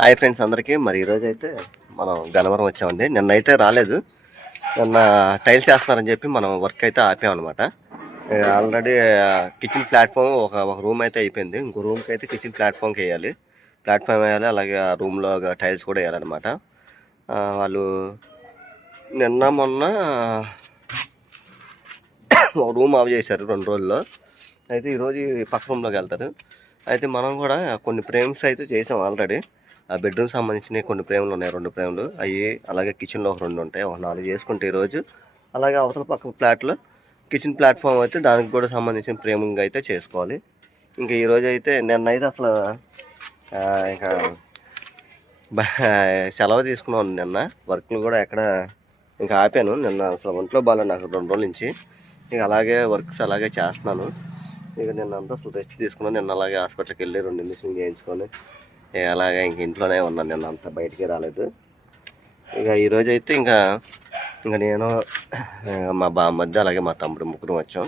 Hi friends అందరికీ. మరి ఈరోజు అయితే మనం గనవరం వచ్చామండి. నిన్న అయితే రాలేదు. నిన్న టైల్స్ వేస్తున్నారని చెప్పి మనం వర్క్ అయితే ఆపామన్నమాట. ఆల్రెడీ కిచెన్ ప్లాట్ఫామ్ ఒక ఒక రూమ్ అయితే అయిపోయింది. ఇంకో రూమ్కి అయితే కిచెన్ ప్లాట్ఫామ్కి వేయాలి. ప్లాట్ఫామ్ వేయాలి అలాగే ఆ రూమ్లో టైల్స్ కూడా వేయాలన్నమాట. వాళ్ళు నిన్న మొన్న ఒక రూమ్ ఆఫ్ చేశారు రెండు రోజుల్లో. అయితే ఈరోజు పక్క రూమ్లోకి వెళ్తారు. అయితే మనం కూడా కొన్ని ఫ్రేమ్స్ అయితే చేసాం ఆల్రెడీ. ఆ బెడ్రూమ్ సంబంధించిన కొన్ని ప్రేమలు ఉన్నాయి రెండు ప్రేమలు అవి అలాగే కిచెన్లో ఒక రెండు ఉంటాయి. ఒక నాలుగు చేసుకుంటే ఈరోజు అలాగే అవతల పక్క ఫ్లాట్లో కిచెన్ ప్లాట్ఫామ్ అయితే దానికి కూడా సంబంధించిన ఫ్రేమింగ్ అయితే చేసుకోవాలి. ఇంకా ఈరోజు అయితే నిన్న అయితే అసలు ఇంకా సెలవు తీసుకున్నాను నిన్న. వర్క్లు కూడా ఎక్కడ ఇంకా ఆపాను. నిన్న అసలు ఒంట్లో బాగాలేదు నాకు రెండు రోజుల నుంచి. ఇక అలాగే వర్క్స్ అలాగే చేస్తున్నాను. ఇక నిన్న అంతా అసలు రెస్ట్ తీసుకున్నాను. నిన్న అలాగే హాస్పిటల్కి వెళ్ళి రెండు మిషన్ చేయించుకొని అలాగే ఇంక ఇంట్లోనే ఉన్నాను. నేను అంత బయటికి రాలేదు. ఇక ఈరోజు అయితే ఇంకా ఇంకా నేను మా బా మధ్య అలాగే మా తమ్ముడు ముగ్గురు వచ్చాం.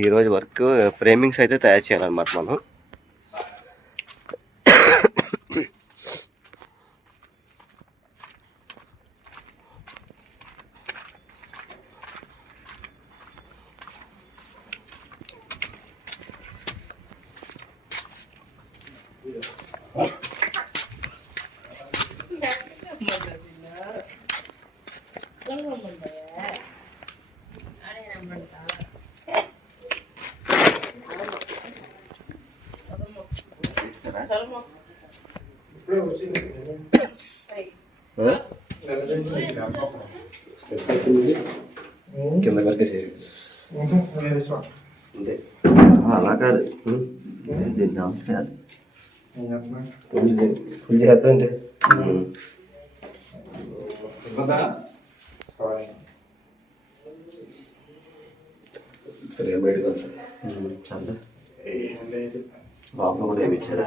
ఈరోజు వర్క్ ఫ్రేమింగ్స్ అయితే తయారు చేయాలన్నమాట మనం. కింద వరకు చేయాలి అంతే ఆ, అలా కాదు. దీన్ని చేయాలి ఫుల్ ఫుల్ చేస్తాండి సరే బయటకు చల్ల లోపల కూడా వేయించారా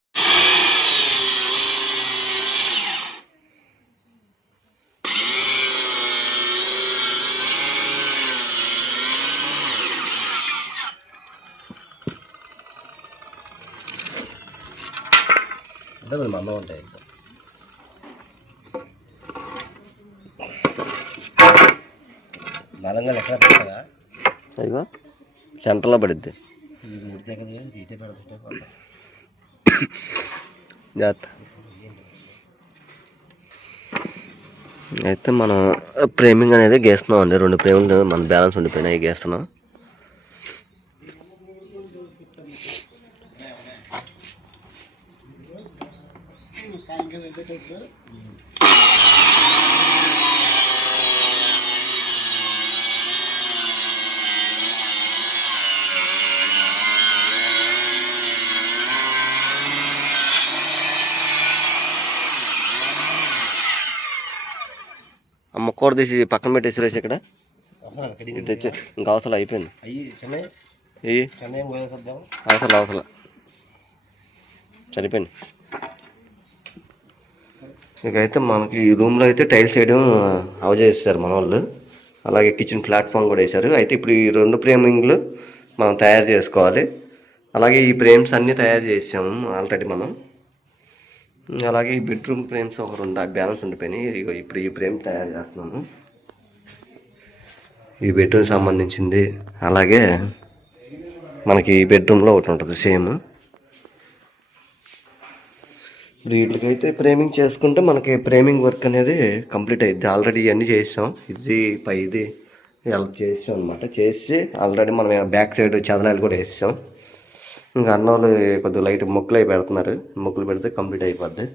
అంటే మరి మందం ఉంటాయి ఇంకా. బలంగా లెక్క పెట్టదా అదిగో. సెంటర్లో పడిద్ది. ఇది ముడితే కదా సీటే పెడతా జాగ్రత్త. అయితే మనం ప్రేమింగ్ అనేది గీస్తున్నాం అండి. రెండు ప్రేమింగ్ మన బ్యాలెన్స్ ఉండిపోయినాయి గీస్తున్నాం. ముక్కూర తీసి పక్కన పెట్టేసి సురేష్ ఇక్కడ. తెచ్చి ఇంకా అవసరం అయిపోయింది. అవసరం అవసరం సరిపోయింది. ఇకైతే మనకి ఈ రూమ్లో అయితే టైల్స్ వేయడం అవజేస్తారు మన వాళ్ళు. అలాగే కిచెన్ ప్లాట్ఫామ్ కూడా వేశారు. అయితే ఇప్పుడు ఈ రెండు ఫ్రేమింగ్లు మనం తయారు చేసుకోవాలి. అలాగే ఈ ఫ్రేమ్స్ అన్నీ తయారు చేసాము ఆల్రెడీ మనం. అలాగే ఈ బెడ్రూమ్ ఫ్రేమ్స్ ఒక రెండు బ్యాలెన్స్ ఉండిపోయినాయి. ఇప్పుడు ఈ ఫ్రేమ్ తయారు చేస్తున్నాను. ఈ బెడ్రూమ్ సంబంధించింది. అలాగే మనకి ఈ బెడ్రూమ్లో ఒకటి ఉంటుంది సేమ్. వీటికైతే ఫ్రేమింగ్ చేసుకుంటే మనకి ఫ్రేమింగ్ వర్క్ అనేది కంప్లీట్ అయ్యింది ఆల్రెడీ ఇవన్నీ చేసాం. ఇది పై ఇది చేసాం అనమాట చేసి ఆల్రెడీ మనం బ్యాక్ సైడ్ చదలాలు కూడా వేసాం. ఇంకా అన్నోళ్ళు కొద్దిగా లైట్ ముక్కలు అయి పెడుతున్నారు. ముక్కలు పెడితే కంప్లీట్ అయిపోద్ది.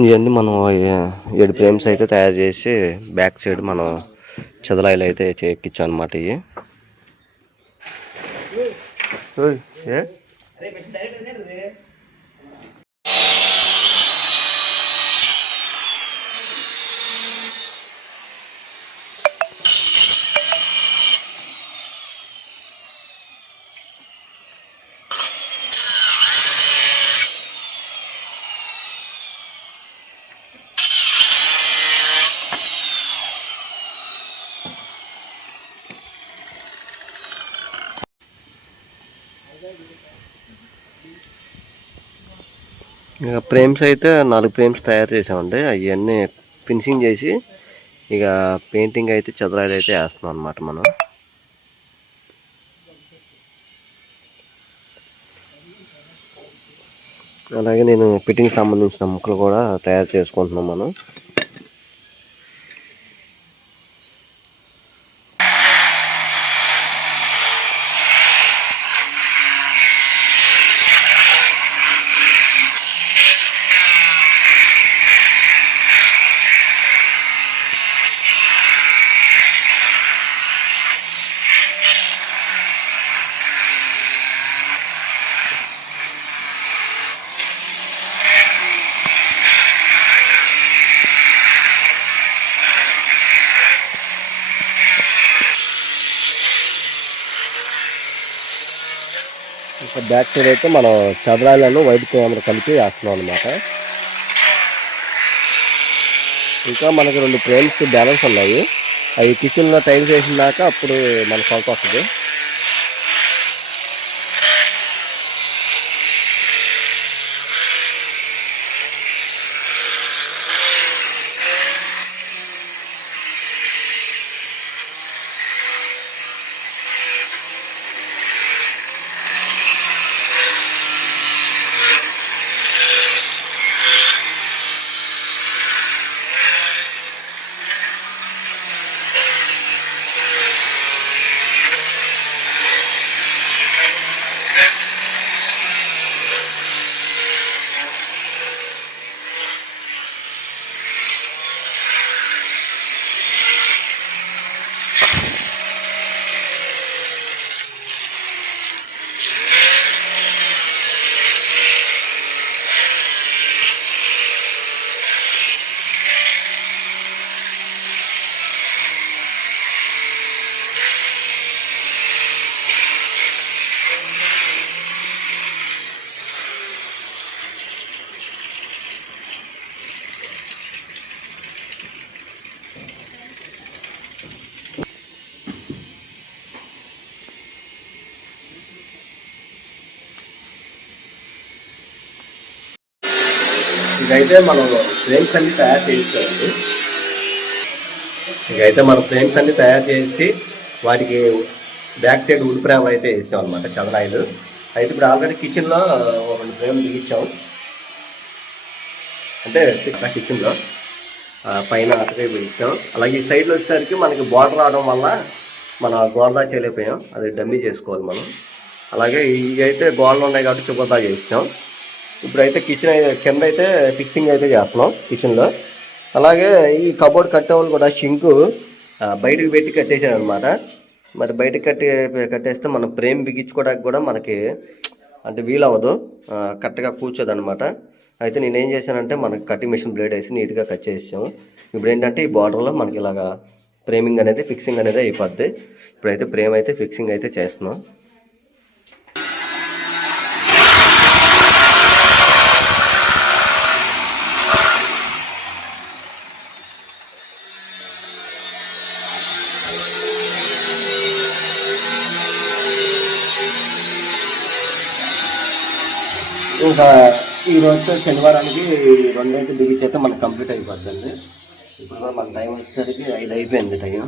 ఇవన్నీ మనం ఏడు ఫ్రేమ్స్ అయితే తయారు చేసి బ్యాక్ సైడ్ మనం చదలాయిలు అయితే ఎక్కించాం అనమాట ఇవి. ఏ? ఇక ఫ్రేమ్స్ అయితే నాలుగు ఫ్రేమ్స్ తయారు చేసామండి అవన్నీ ఫినిషింగ్ చేసి ఇక పెయింటింగ్ అయితే చదరాడు అయితే వేస్తున్నాం అనమాట మనం. అలాగే నేను ఫిట్టింగ్ సంబంధించిన ముక్కలు కూడా తయారు చేసుకుంటున్నాం మనం. బ్యాక్ సైడ్ అయితే మనం చదరాలను వైట్ కెమెరా కలిపి వేస్తున్నాం అనమాట ఇంకా మనకు రెండు ఫ్రేమ్స్ బ్యాలెన్స్ ఉన్నాయి. అవి కిచెన్లో టైల్స్ వేసిన దాకా అప్పుడు మన కొలత వస్తుంది. ఇదైతే మనం ఫ్రేమ్స్ అన్ని తయారు చేయించామండి ఇకైతే మనం ఫ్రేమ్స్ అన్ని తయారు చేసి వాటికి బ్యాక్ సైడ్ వుడ్ ఫ్రేమ్ అయితే వేసాం అనమాట చదరాయిలు. అయితే ఇప్పుడు ఆల్రెడీ కిచెన్లో ఒక రెండు ఫ్రేమ్ బిగించాం అంటే ఆ కిచెన్లో పైన అటకే బిగించాం అలాగే ఈ సైడ్లో వచ్చేసరికి మనకి బార్డర్ రావడం వల్ల మన గోడదా చేయలేకపోయాం అది డమ్మీ చేసుకోవాలి మనం. అలాగే ఇవి అయితే గోడలు ఉన్నాయి కాబట్టి చుబ్బదా చేసాం ఇప్పుడైతే కిచెన్ కింద అయితే ఫిక్సింగ్ అయితే చేస్తున్నాం కిచెన్లో అలాగే ఈ కబోర్డ్ కట్టేవాళ్ళు కూడా షింకు బయటకు పెట్టి కట్టేశారు అనమాట మరి బయటకు కట్టి కట్టేస్తే మనం ఫ్రేమ్ బిగించుకోవడానికి కూడా మనకి అంటే వీలు అవ్వదు కరెక్ట్గా కూర్చోదు అనమాట అయితే నేనేం చేశానంటే మనకి కటింగ్ మిషన్ బ్లేడ్ వేసి నీట్గా కట్ చేసాము ఇప్పుడు ఏంటంటే ఈ బార్డర్లో మనకి ఇలాగా ఫ్రేమింగ్ అనేది ఫిక్సింగ్ అనేది అయిపోద్ది. ఇప్పుడైతే ఫ్రేమ్ అయితే ఫిక్సింగ్ అయితే చేస్తున్నాం. ఇంకా ఈ రోజు శనివారానికి రెండింటి బిగించి అయితే మనకు కంప్లీట్ అయిపోద్దండి. ఇప్పుడు మన టైం వచ్చేసరికి ఐదు అయిపోయింది టైం.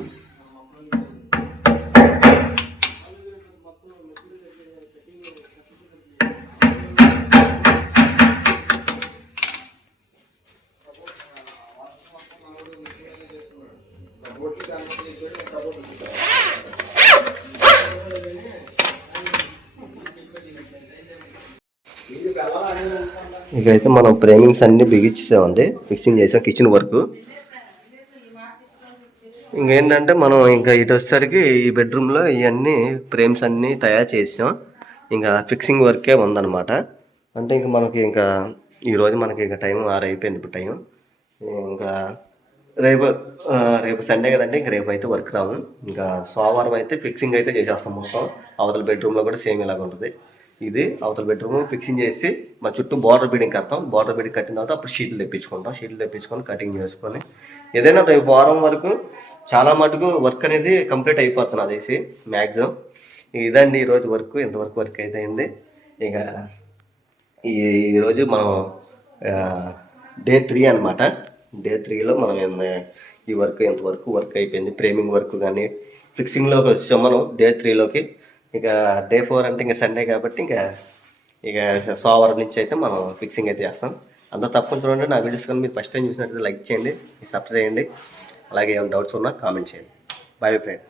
ఇకైతే మనం ఫ్రేమింగ్స్ అన్ని బిగించేసామండి. ఫిక్సింగ్ చేసాం కిచెన్ వర్క్ ఇంకేంటంటే మనం ఇంకా ఇటు వచ్చేసరికి ఈ బెడ్రూమ్లో ఇవన్నీ ఫ్రేమ్స్ అన్నీ తయారు చేసాం. ఇంకా ఫిక్సింగ్ వర్కే ఉందన్నమాట. అంటే ఇంకా మనకి ఇంకా ఈరోజు మనకి ఇంకా టైం ఆరు అయిపోయింది ఇప్పుడు టైం. ఇంకా రేపు రేపు సండే కదండి ఇంక రేపు అయితే వర్క్ రాము ఇంకా సోమవారం అయితే ఫిక్సింగ్ అయితే చేసేస్తాం మొత్తం. అవతల బెడ్రూమ్లో కూడా సేమ్ ఇలాగ ఉంటుంది. ఇది అవతల బెడ్రూమ్ ఫిక్సింగ్ చేసి మన చుట్టూ బార్డర్ బీడింగ్ కడతాం. బార్డర్ బీడింగ్ కట్టిన తర్వాత అప్పుడు షీట్లు తెప్పించుకుంటాం. షీట్లు తెప్పించుకొని కటింగ్ చేసుకొని ఏదైనా రేపు వారం వరకు చాలా మటుకు వర్క్ అనేది కంప్లీట్ అయిపోతుంది అదేసి మ్యాక్సిమం ఇదండి ఈరోజు వర్క్ ఎంతవరకు వర్క్ అయితే అయింది. ఇక ఈ ఈరోజు మనం డే త్రీ అనమాట డే త్రీలో మనం ఈ వర్క్ ఎంతవరకు వర్క్ అయిపోయింది. ఫ్రేమింగ్ వర్క్ కానీ ఫిక్సింగ్లోకి వచ్చాం మనం. డే త్రీలోకి ఇక డే ఫోర్ అంటే ఇంకా సండే కాబట్టి ఇంకా ఇక సోమవారం నుంచి అయితే మనం ఫిక్సింగ్ అయితే చేస్తాం. అంత తప్పని చూడండి నా వీడియోస్ కానీ మీరు ఫస్ట్ టైం చూసినట్లయితే లైక్ చేయండి సబ్స్క్రైబ్ చేయండి. అలాగే ఏమైనా డౌట్స్ ఉన్నా కామెంట్ చేయండి. Boy friend